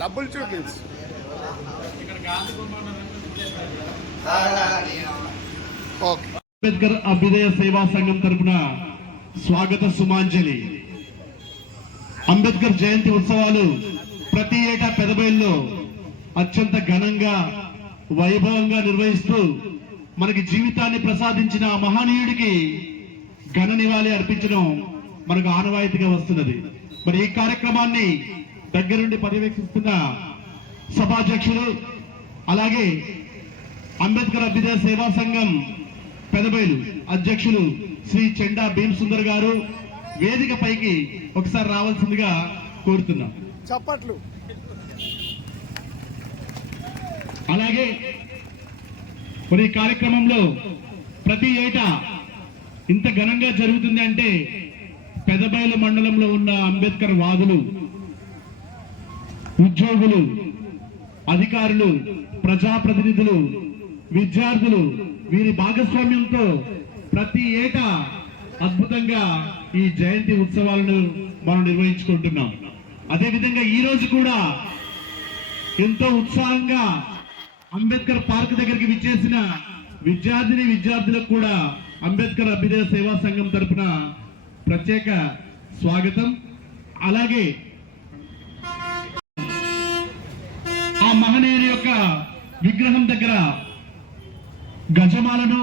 Double చూపించు. అంబేద్కర్ అభ్యుదయ సేవా సంఘం తరపున స్వాగత సుమాంజలి. అంబేద్కర్ జయంతి ఉత్సవాలు ప్రతి ఏటా పెదబయల్లో అత్యంత ఘనంగా వైభవంగా నిర్వహిస్తూ మనకి జీవితాన్ని ప్రసాదించిన మహనీయుడికి ఘన నివాళి అర్పించడం మనకు ఆనవాయితీగా వస్తున్నది. మరి ఈ కార్యక్రమాన్ని దగ్గరుండి పర్యవేక్షిస్తున్న సభాధ్యక్షులు, అలాగే అంబేద్కర్ అభ్యుదయ సేవా సంఘం పెదబయలు అధ్యక్షులు శ్రీ చెండా భీమ్ సుందర్ గారు వేదిక పైకి ఒకసారి రావాల్సిందిగా కోరుతున్నాం. చప్పట్లు. అలాగే మరి ఈ కార్యక్రమంలో ప్రతి ఏటా ఇంత ఘనంగా జరుగుతుంది అంటే పెదబయలు మండలంలో ఉన్న అంబేద్కర్ వాదులు, ఉద్యోగులు, అధికారులు, ప్రజాప్రతినిధులు, విద్యార్థులు వీరి భాగస్వామ్యంతో ప్రతి ఏటా అద్భుతంగా ఈ జయంతి ఉత్సవాలను మనం నిర్వహించుకుంటున్నాం. అదేవిధంగా ఈ రోజు కూడా ఎంతో ఉత్సాహంగా అంబేద్కర్ పార్క్ దగ్గరికి విచ్చేసిన విద్యార్థులకు కూడా అంబేద్కర్ అభ్యుదయ సేవా సంఘం తరఫున ప్రత్యేక స్వాగతం. అలాగే ఆ మహనీయుని యొక్క విగ్రహం దగ్గర గజమాలను,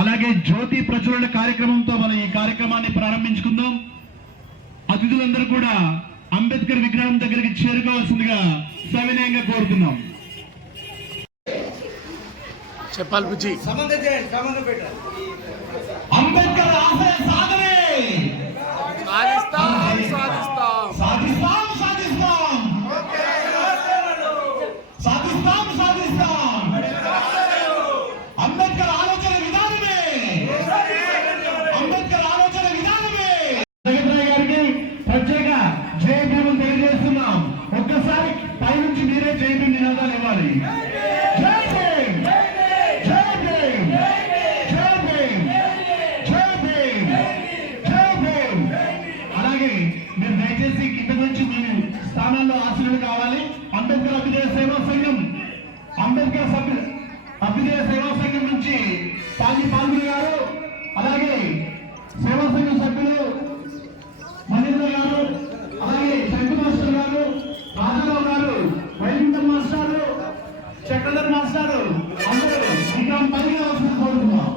అలాగే జ్యోతి ప్రచురణ కార్యక్రమంతో మనం ఈ కార్యక్రమాన్ని ప్రారంభించుకుందాం. అతిథులందరూ కూడా అంబేద్కర్ విగ్రహం దగ్గరికి చేరుకోవాల్సిందిగా సవినయంగా కోరుతున్నాం. చెప్పాలి బుజ్జి. అంబేద్కర్ ఆశయ సాధనే సాధిస్తాం సాధిస్తాం సాధిస్తాం సాధిస్తాం సాధిస్తాం సాధిస్తాం. అంబేద్కర్ ఆలోచన విధానమే, అంబేద్కర్ ఆలోచన విధానమే. జగద్రాయ్ గారికి ప్రత్యేక జై భీములు తెలియజేస్తున్నాం. ఒక్కసారి పైనుంచి మీరే జై భీమ్ నినాదాలు ఇవ్వాలి. జై భీమ్, జై భీమ్, జై భీమ్, జై భీమ్, జై భీమ్. అలాగే మీరు దయచేసి కింద నుంచి మీ స్థానాల్లో ఆశీర్వాదం కావాలి. అంబేద్కర్ అభ్యుదయ సేవా సంఘం, అంబేద్కర్ అభ్యుదయ సేవా సంఘం నుంచి పాల్గొని గారు, అలాగే సేవా సంఘం సభ్యులు మహేంద్ర గారు, అలాగే శంకు మాస్టర్ గారు, రాజారావు గారు, వైకుంఠం మాస్టారు, చక్రధర్ మాస్టారు అందరూ ఇంకా పైకి రావాల్సింది కోరుతున్నాం.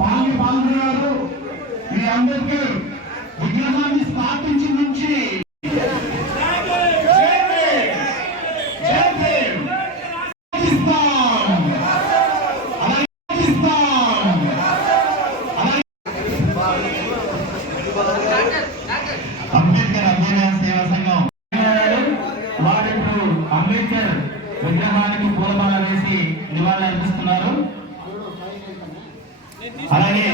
పాల్గొని గారు ఈ అంబేద్కర్ విగ్రహాన్ని స్థాపించి నుంచి అంబేద్కర్ అభ్యుదయ సేవా సంఘం వారు అంబేద్కర్ విగ్రహానికి పూలమాల వేసి నివాళులు అర్పిస్తున్నారు. అలాగే